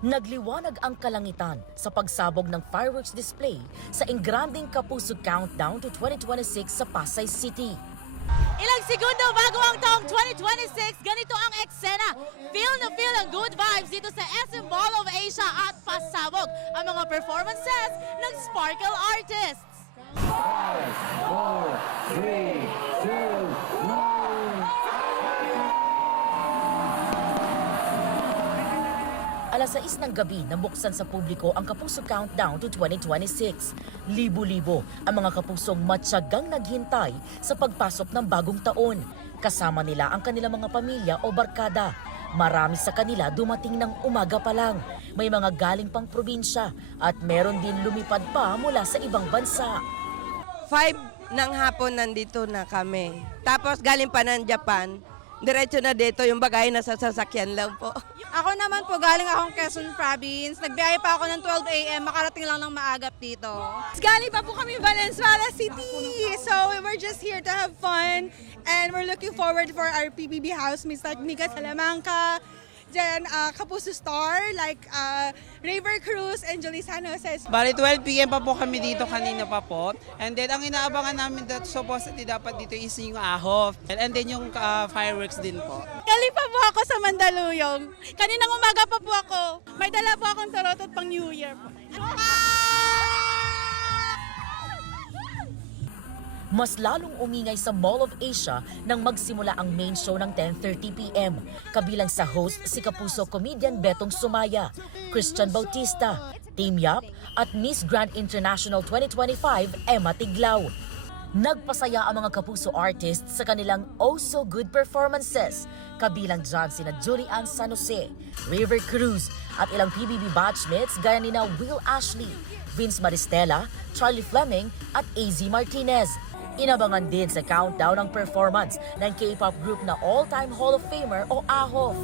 Nagliwanag ang kalangitan sa pagsabog ng fireworks display sa Engranding Kapuso Countdown to 2026 sa Pasay City. Ilang segundo bago ang taong 2026, ganito ang eksena. Feel na feel ang good vibes dito sa SM Mall of Asia at pasabog ang mga performances ng Sparkle Artists. 5, 4, 3, 2, 1. Alas 6 ng gabi nabuksan sa publiko ang Kapuso Countdown to 2026. Libo-libo ang mga kapusong matyagang naghintay sa pagpasok ng bagong taon. Kasama nila ang kanilang mga pamilya o barkada. Marami sa kanila dumating ng umaga pa lang. May mga galing pang probinsya at meron din lumipad pa mula sa ibang bansa. 5 ng hapon nandito na kami. Tapos galing pa ng Japan. Diretso na dito, yung bagay nasa sasakyan lang po. Ako naman po, galing akong Quezon Province. Nagbiyahe pa ako ng 12 a.m. Makarating lang ng maagap dito. Galing pa po kami Valenzuela City. So we're just here to have fun. And we're looking forward for our PBB housemates like Mika Salamanca, then Kapuso Star, like River Cruz and Jolie San Jose. Bali 12 p.m. pa po kami dito kanina pa po. And then ang inaabangan namin that supposedly dapat dito is yung ahof. And then yung fireworks din po. Galing pa po ako sa Mandaluyong. Kaninang umaga pa po ako. May dala po akong tarotot pang New Year po. Mas lalong umingay sa Mall of Asia nang magsimula ang main show ng 10:30 p.m. Kabilang sa host si Kapuso comedian Betong Sumaya, Christian Bautista, Team Yap at Miss Grand International 2025 Emma Tiglao. Nagpasaya ang mga Kapuso artists sa kanilang oh-so-good performances. Kabilang dyan sina Julian San Jose, River Cruz at ilang PBB batchmates gaya nina Will Ashley, Vince Maristela, Charlie Fleming at AZ Martinez. Inabangan din sa countdown ang performance ng K-pop group na all-time Hall of Famer o AHOF.